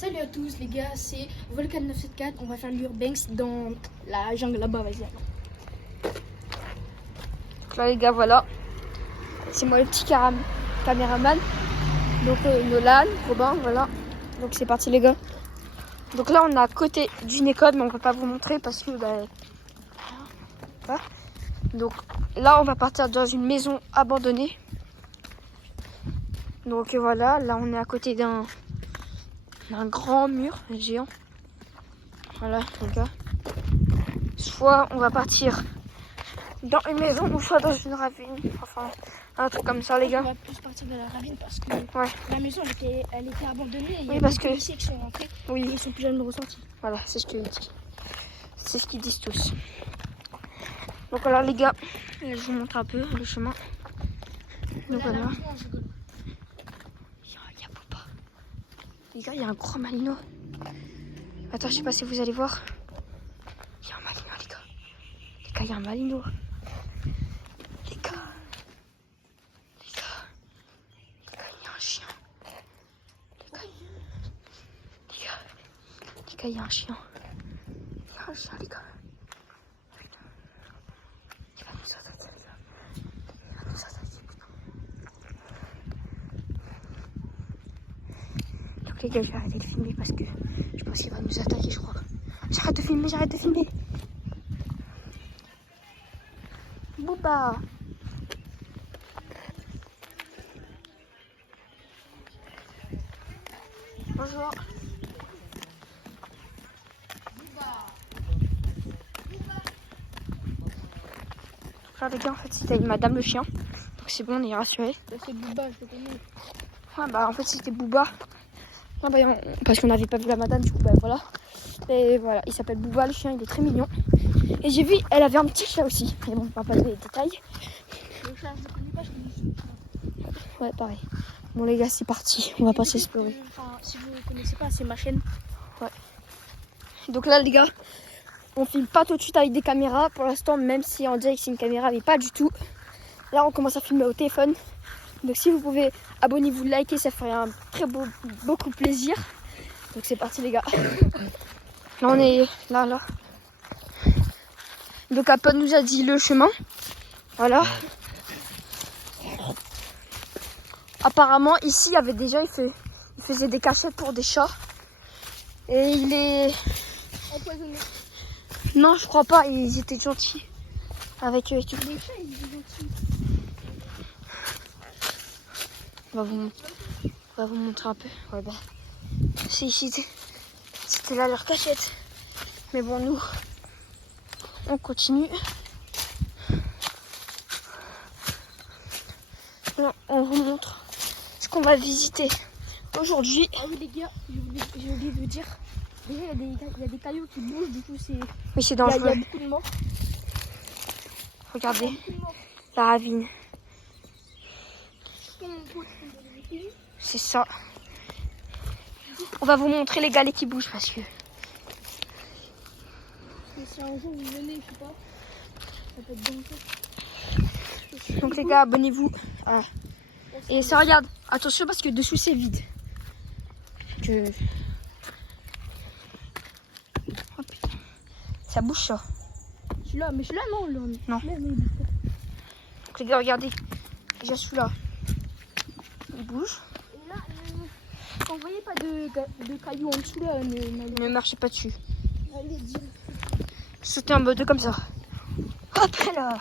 Salut à tous les gars, c'est Volcan 974. On va faire l'urbex dans la jungle là-bas, vas-y. Donc là les gars, voilà. C'est moi le petit caméraman. Donc Nolan, Robin, voilà. Donc c'est parti les gars. Donc là on est à côté d'une école, mais on ne peut pas vous montrer parce que voilà. Donc là on va partir dans une maison abandonnée. Donc voilà, là on est à côté d'un grand mur géant. Voilà les gars. Soit on va partir dans une maison ou soit dans une ravine. Enfin un truc comme ça les gars. On va plus partir de la ravine parce que la maison elle était abandonnée. Et il y a parce des policiers qui sont rentrés. Oui. Et ils sont plus jamais ressortis. Voilà, c'est ce que je dis. C'est ce qu'ils disent tous. Donc voilà les gars, je vous montre un peu le chemin. Donc voilà. Il y a Booba. Les gars, il y a un gros malino. Attends, je sais pas si vous allez voir. Il y a un malino les gars. Les gars, il y a un malino. Les gars, il y a un chien. Les gars, il y a un chien. Il y a un chien les gars. Il va nous attaquer les gars. Il va nous attaquer putain. Donc les gars, je vais arrêter de filmer parce que je pense qu'il va nous attaquer, je crois. J'arrête de filmer, j'arrête de filmer. Booba. Bonjour. Là les gars, en fait c'était madame le chien. Donc c'est bon, on est rassurés. C'est Booba, je le connais. Ouais, bah en fait c'était Booba. Ah, bah, parce qu'on n'avait pas vu la madame, du coup bah voilà. Et voilà, il s'appelle Booba le chien, il est très mignon. Et j'ai vu, elle avait un petit chat aussi. Mais bon, on va pas donner les détails. Le chat, je le connais pas, je connais juste le chat. Ouais, pareil. Bon les gars, c'est parti. On va pas s'explorer. Enfin, si vous ne connaissez pas, c'est ma chaîne. Ouais. Donc là les gars, on filme pas tout de suite avec des caméras pour l'instant, même si on dirait que c'est une caméra, mais pas du tout. Là on commence à filmer au téléphone. Donc si vous pouvez, abonnez-vous, likez, ça ferait un beaucoup plaisir. Donc c'est parti les gars. Là on est là. Donc Apple nous a dit le chemin. Voilà. Apparemment ici il y avait des gens, ils faisaient des cachettes pour des chats. Et il est... Empoisonné. Non je crois pas, ils étaient gentils avec eux et tout. Les chats, ils sont gentils. On va vous montrer un peu. Ouais, bah, c'est ici, c'était là leur cachette. Mais bon, nous, on continue. Là, on vous montre ce qu'on va visiter aujourd'hui. Ah oui les gars, j'ai oublié de vous dire. Déjà, il y a des cailloux qui bougent, du coup c'est... Oui, c'est Il y a dangereux. beaucoup de morts. Regardez, la ravine. C'est ça. On va vous montrer les galets qui bougent parce que... Et si un jour vous venez, je sais pas, ça peut être dangereux. Donc les gars, abonnez-vous. Ah. Et ça regarde, attention parce que dessous c'est vide. Oh putain. Ça bouge ça. Celui-là, mais celui-là non. Non. Donc les gars, regardez. Déjà celui-là. Il bouge. Et là, quand vous voyez pas de cailloux en dessous là, Ne marchez pas dessus. allez, direct. Sautez en mode comme ça. Hop là.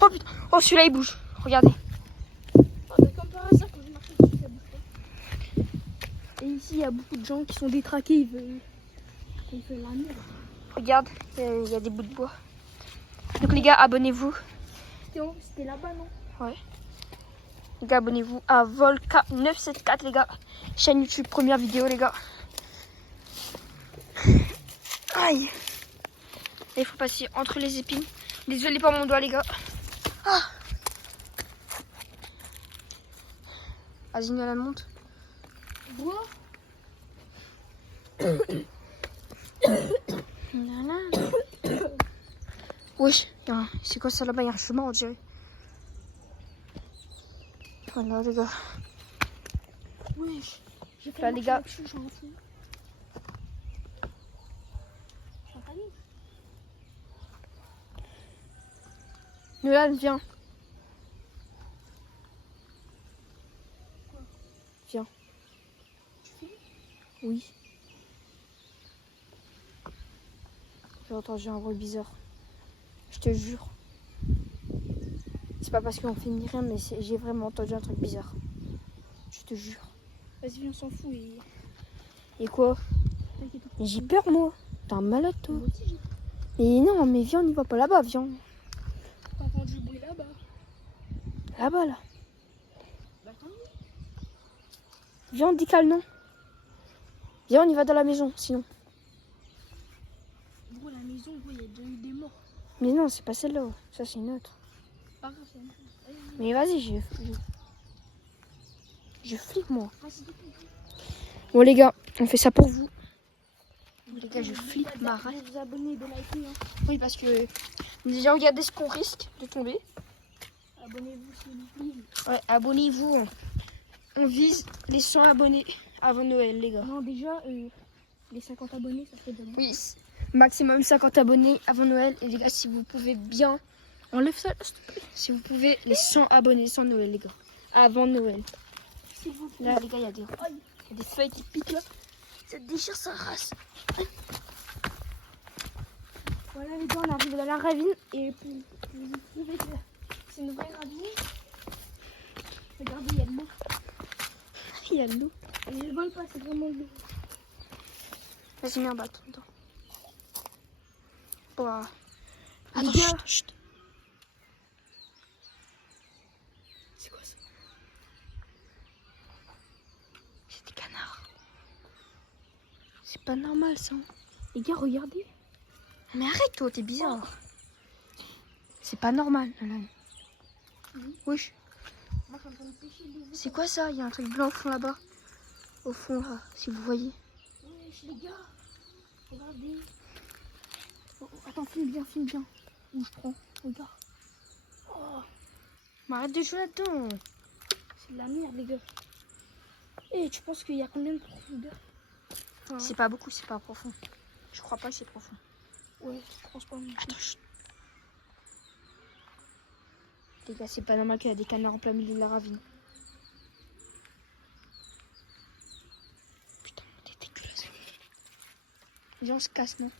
Oh putain. Oh celui-là il bouge. Regardez. Ah, bah, comme par hasard, quand je marche dessus, ça bouge pas. Et ici, il y a beaucoup de gens qui sont détraqués, ils veulent la merde. Regarde, il y a des bouts de bois. Donc les gars, abonnez-vous. C'était là-bas, non? Ouais. Les gars, abonnez-vous à Volca 974 les gars. Chaîne YouTube, première vidéo les gars. Aïe. Il faut passer entre les épines. Désolé pour mon doigt les gars. Ah. Vas-y, Nolan, monte. Bois. Oui, c'est quoi ça là-bas? Il y a un chemin, on dirait. Voilà les gars. Wesh. J'ai fait Là, les gars. Je suis en fou. Je suis en panique. Nolan, viens. Quoi? Viens. Tu filmes? Oui. J'ai entendu un bruit bizarre. Je te jure. C'est pas parce qu'on fait ni rien, mais j'ai vraiment entendu un truc bizarre. Je te jure. Vas-y, viens, on s'en fout et. Et quoi? T'inquiète pas. Mais j'ai peur, moi. T'es un malade, toi. Moi aussi, j'ai Mais non, mais viens, on y va pas là-bas, viens. pas entendu le bruit là-bas. Là-bas, là. Bah, tant mieux. Viens, on dit calme, non? Viens, on y va dans la maison, sinon. Gros, la maison, gros, il y a déjà eu des morts. Mais non, c'est pas celle-là. Ça, c'est une autre. Pas grave, c'est une chose. Allez, Mais vas-y, je flippe, moi. vas-y, dis-toi. Bon, les gars, on fait ça pour vous. Les gars, je flippe ma race. De vous abonner et de liker. Hein. Oui, parce que déjà, regardez ce qu'on risque de tomber. Abonnez-vous s'il vous plaît. Ouais, abonnez-vous. On vise les 100 abonnés avant Noël, les gars. Non, déjà, les 50 abonnés, ça serait bien. Oui, maximum 50 abonnés avant Noël. Et les gars, si vous pouvez bien... Enlève ça, s'il te plaît. Si vous pouvez, les 100 abonnés sans Noël, les gars. Avant Noël. S'il vous plaît. Là, les gars, il y a des feuilles qui piquent, là. Ça déchire sa race. Voilà les gars, on arrive dans la ravine et puis vous trouvez que c'est une vraie ravine. Regardez, il y a de l'eau. Il y a de l'eau. Et je vole pas, c'est vraiment de l'eau. Vas-y, mets un bâton dedans. Bon, Les attends, gars. chut. C'est quoi ça? C'est des canards. C'est pas normal, ça. Les gars, regardez. Mais arrête, toi, t'es bizarre. C'est pas normal, Nolan. Oui. Wesh. Moi, je suis en train de pêcher des œufs. C'est quoi ça? Il y a un truc blanc au fond là-bas. Au fond, là, si vous voyez. Wesh, les gars. Regardez. Oh, oh, attends, filme bien, filme bien. Où je prends. Regarde. Oh, Mais arrête de jouer là-dedans. c'est de la merde, les gars. Et tu penses qu'il y a combien de profondeur? Enfin, C'est pas beaucoup, c'est pas profond. Je crois pas que c'est profond. ouais, je pense pas. Non plus. Attends, chut. Les gars, c'est pas normal qu'il y a des canards en plein milieu de la ravine. Putain, t'es dégueulasse. Viens, on se casse, non?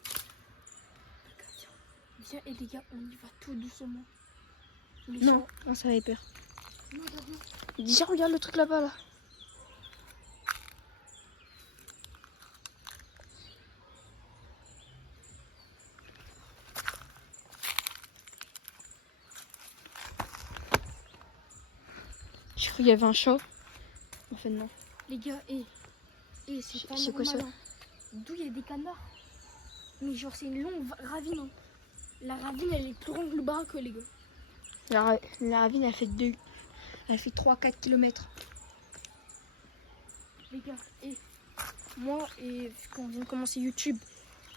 Viens, et les gars, on y va tout doucement. Les Non, gens- non, ça avait peur. Non, non. Déjà, regarde le truc là-bas, là. Je crois qu'il y avait un chat. En fait, non. Les gars, c'est pas C'est quoi normal, ça? hein. D'où il y a des canards? Mais genre, c'est une longue ravine. Hein. La ravine, elle est plus grande que le baraque, les gars. La ravine, elle fait 3-4 km. Les gars, moi, quand on vient de commencer YouTube,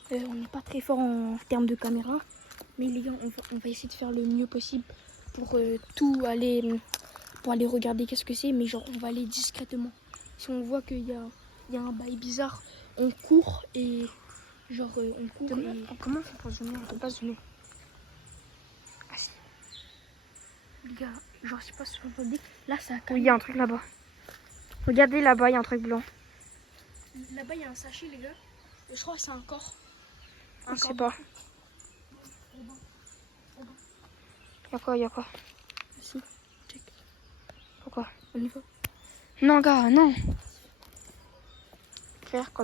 on n'est pas très fort en termes de caméra. Mais les gars, on va essayer de faire le mieux possible pour tout aller, pour aller regarder qu'est-ce que c'est. Mais genre, on va aller discrètement. Si on voit qu'il y a un bail bizarre, on court et genre, on court et... Comment on fait pour zoomer? On peut pas zoomer. Ah, si. Les gars, genre, je sais pas si vous entendez. Là, ça a Oui, il y a un truc là-bas. Regardez là-bas, il y a un truc blanc. Là-bas, il y a un sachet, les gars. Et je crois que c'est un corps. Je sais pas. Il y a quoi? Si, check. Pourquoi? On y va. Non, gars, non. Frère, quand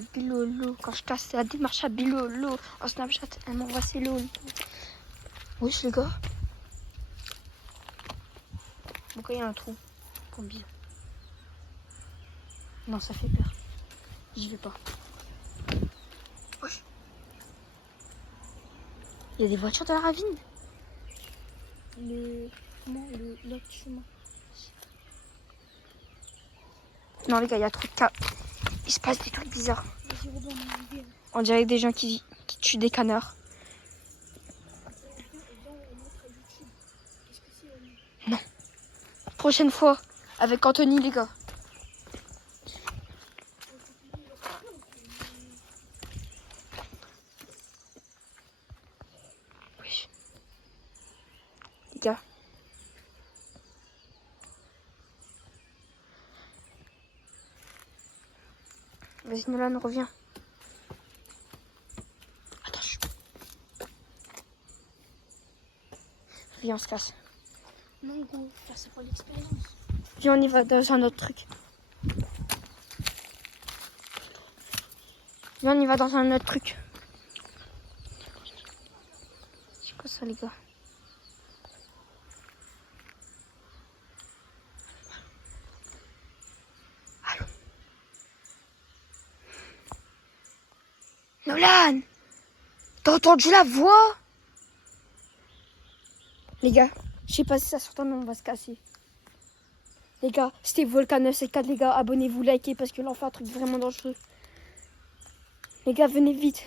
je casse la démarche à Bilolo en Snapchat, elle m'envoie ses lol. Oui, les gars. Pourquoi il y a un trou? Combien? Non, ça fait peur. J'y vais pas. Wesh. Il y a des voitures dans la ravine? L'autre chemin. Non, les gars, il y a trop de cas. Il se passe des trucs bizarres. Vas-y, Robin, on est arrivé. On dirait des gens qui tuent des canards. Viens, on montre à YouTube. Qu'est-ce que c'est Prochaine fois, avec Anthony, les gars. Vas-y, Nolan, reviens. Attends, viens, on se casse. Non, gros, là, c'est pour l'expérience. Viens, on y va dans un autre truc. Viens, on y va dans un autre truc. C'est quoi ça, les gars? Allô? Nolan! T'as entendu la voix? Les gars, je sais pas si ça s'entend, mais on va se casser. Les gars, c'était Volcan 974, les gars, abonnez-vous, likez, parce que là on fait un truc vraiment dangereux. Les gars, venez vite.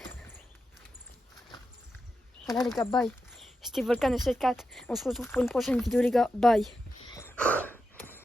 Voilà les gars, bye. C'était Volcan 974. On se retrouve pour une prochaine vidéo les gars, bye.